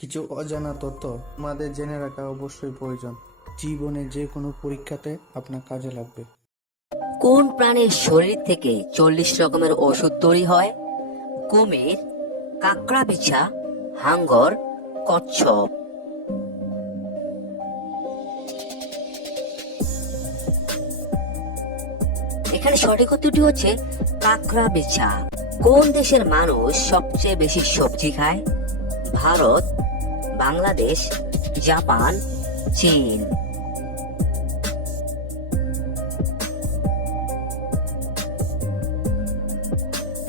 কিছু অজানা তথ্য আমাদের জেনে রাখা অবশ্যই প্রয়োজন। জীবনে যে কোনো পরীক্ষাতে আপনার কাজে লাগবে। কোন প্রাণীর শরীর থেকে 40 রকমের ওষুধ তৈরি হয়? কুমির, কাঁকড়া বিছা, হাঙ্গর, কচ্ছপ। এখানে সঠিক উত্তরটি হচ্ছে কাঁকড়া বিছা। কোন দেশের মানুষ সবচেয়ে বেশি সবজি খায়? ভারত, বাংলাদেশ, জাপান, চীন।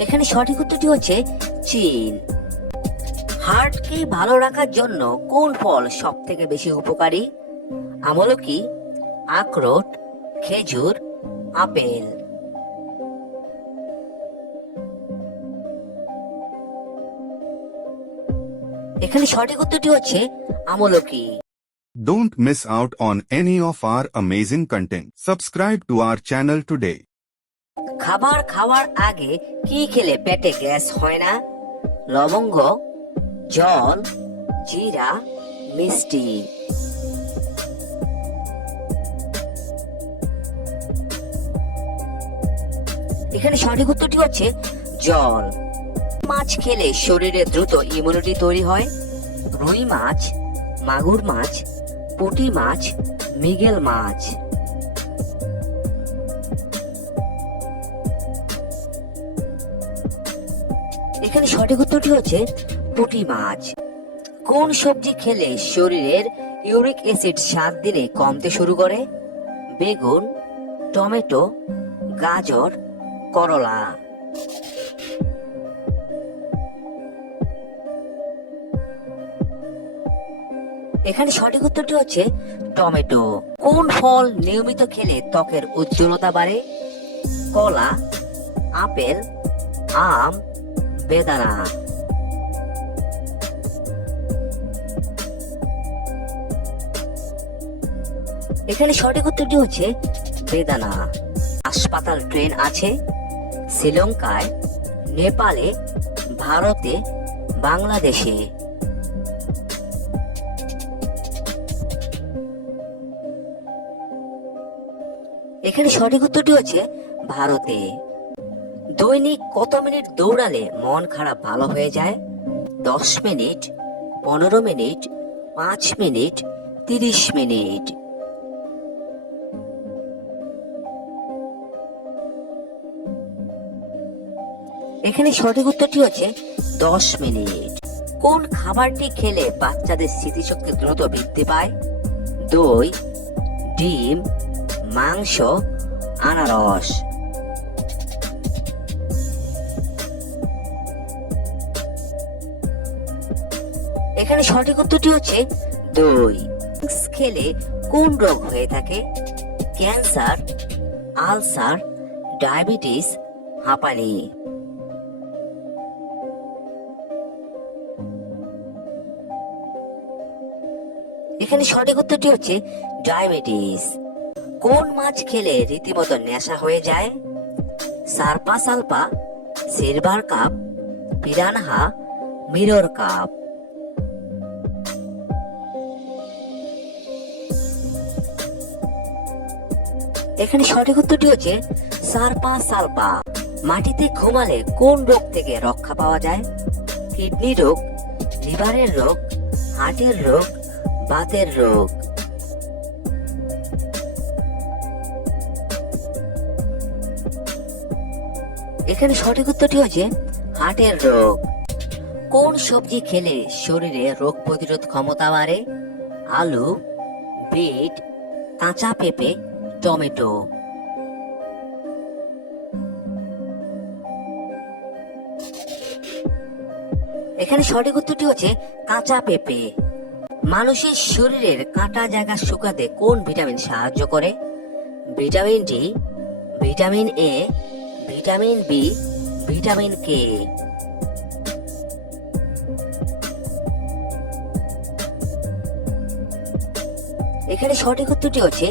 এখানে সঠিক উত্তরটি হচ্ছে চীন। হার্টকে ভালো রাখার জন্য কোন ফল সব থেকে বেশি উপকারী? আমলকি, আখরোট, খেজুর, আপেল। এখানে সঠিক উত্তরটি হচ্ছে আমলকি। Don't miss out on any of our amazing content. Subscribe to our channel today. খাবার খাওয়ার আগে কি খেলে পেটে গ্যাস হয় না? লবঙ্গ, জল, জিরা, মিষ্টি। এখানে সঠিক উত্তরটি হচ্ছে জল। মাছ খেলে শরীরে দ্রুত ইমিউনিটি তৈরি হয়? রুই মাছ, মাগুর মাছ, পুঁটি মাছ, মৃগেল মাছ। এখানে সঠিক উত্তরটি হচ্ছে পুঁটি মাছ। কোন সবজি খেলে শরীরের ইউরিক অ্যাসিড 7 দিনে কমতে শুরু করে? বেগুন, টমেটো, গাজর, করলা। এখানে সঠিক উত্তরটি হচ্ছে টমেটো। কোন ফল নিয়মিত খেলে ত্বকের উজ্জ্বলতা বাড়ে? কলা, আপেল, আম, বেদানা। এখানে সঠিক উত্তরটি হচ্ছে বেদানা। হাসপাতাল ট্রেন আছে শ্রীলঙ্কায়, নেপালে, ভারতে, বাংলাদেশে। এখানে সঠিক উত্তরটি হচ্ছে ভারতে। দৈনিক কত মিনিট দৌড়ালে মন খারাপ ভালো হয়ে যায়? 10 মিনিট, 15 মিনিট, 5 মিনিট, 30 মিনিট। এখানে সঠিক উত্তরটি হচ্ছে 10 মিনিট। কোন খাবারটি খেলে বাচ্চাদের স্মৃতিশক্তি দ্রুত বৃদ্ধি পায়? দই, ডিম, মাংস, আনারস। এখানে সঠিক উত্তরটি হচ্ছে দই। খেলে কোন রোগ হয়ে থাকে? ক্যান্সার, আলসার, ডায়াবেটিস, হাঁপানি। এখানে সঠিক উত্তরটি হচ্ছে ডায়াবেটিস। কোন মাছ খেলে রীতিমতো নেশা হয়ে যায়? Sarpa salpa, silver cup, piranha, mirror cup. এখানে সঠিক উত্তরটি হচ্ছে সারপা সালপা। মাটিতে ঘুমালে কোন রোগ থেকে রক্ষা পাওয়া যায়? কিডনি রোগ, লিভারের রোগ, হার্টের রোগ, বাতের রোগ। এখানে সঠিক উত্তরটি হচ্ছে হার্টের রোগ। কোন সবজি খেলে শরীরে রোগ প্রতিরোধ ক্ষমতা বাড়ে? আলু, বিট, কাঁচা পেঁপে, টমেটো। এখানে সঠিক উত্তরটি হচ্ছে কাঁচা পেঁপে। মানুষের শরীরের কাঁটা জায়গা শুকাতে কোন ভিটামিন সাহায্য করে? Vitamin D, vitamin A, vitamin B, vitamin K. এখানে সঠিক উত্তরটি হচ্ছে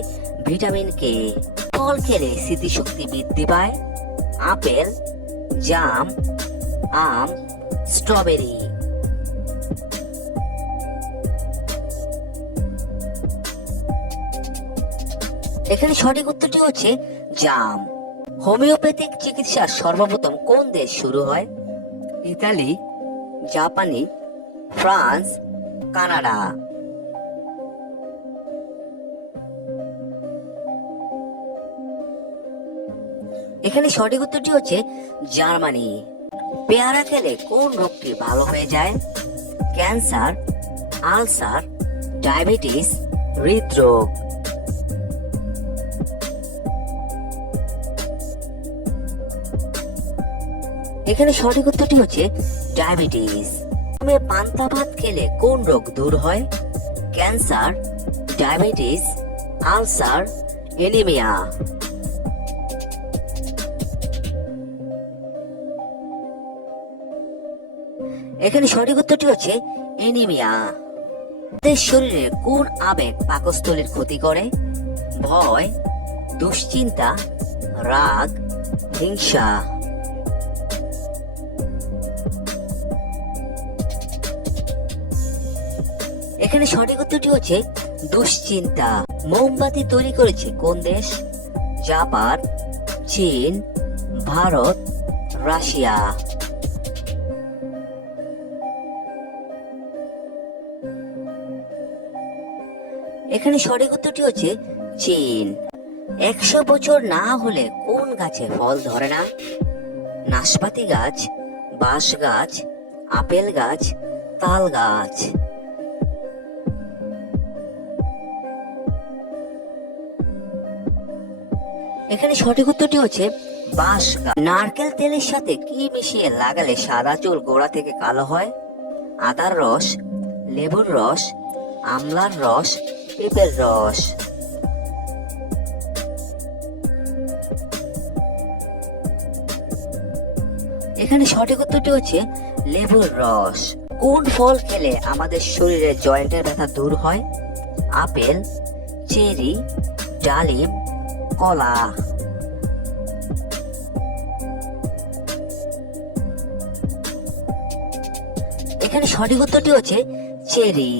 ভিটামিন কে। ফল খেলে স্মৃতিশক্তি বৃদ্ধি পায়? আপেল, জাম, আম, স্ট্রবেরি। এখানে সঠিক উত্তরটি হচ্ছে জাম। হোমিওপ্যাথিক চিকিৎসা সর্বপ্রথম কোন দেশ শুরু হয়? ইতালি, জাপানি, ফ্রান্স, কানাডা। এখানে সঠিক উত্তরটি হচ্ছে জার্মানি। পেয়ারা খেলে কোন রোগটি ভালো হয়ে যায়? ক্যান্সার, আলসার, ডায়াবেটিস, হৃদরোগ। এখানে সঠিক উত্তরটি হচ্ছে ডায়াবেটিস। পান্তা ভাত খেলে কোন রোগ দূর হয়? Cancer, diabetes, ulcer, anaemia. এখানে সঠিক উত্তরটি হচ্ছে অ্যানিমিয়া। আমাদের শরীরে কোন আবেগ পাকস্থলীর ক্ষতি করে? ভয়, দুশ্চিন্তা, রাগ, হিংসা। এখানে সঠিক উত্তরটি হচ্ছে দুশ্চিন্তা। মোমবাতি তৈরি করেছে কোন দেশ? জাপান, চীন, ভারত, রাশিয়া। এখানে সঠিক উত্তরটি হচ্ছে চীন। 100 বছর না হলে কোন গাছে ফল ধরে না? নাশপাতি গাছ, বাঁশ গাছ, আপেল গাছ, তাল গাছ। এখানে সঠিক উত্তরটি হচ্ছে বাঁশ গাছ। নারকেল তেলের সাথে কি মিশিয়ে লাগালে সাদা চুল গোড়া থেকে কালো হয়? আদার রস, লেবুর রস, আমলার রস, পেঁপের রস। এখানে সঠিক উত্তরটি হচ্ছে লেবুর রস। কোন ফল খেলে আমাদের শরীরের জয়েন্টের ব্যথা দূর হয়? আপেল, চেরি, ডালিম, কলা। এখানে সঠিক উত্তরটি হচ্ছে চেরি।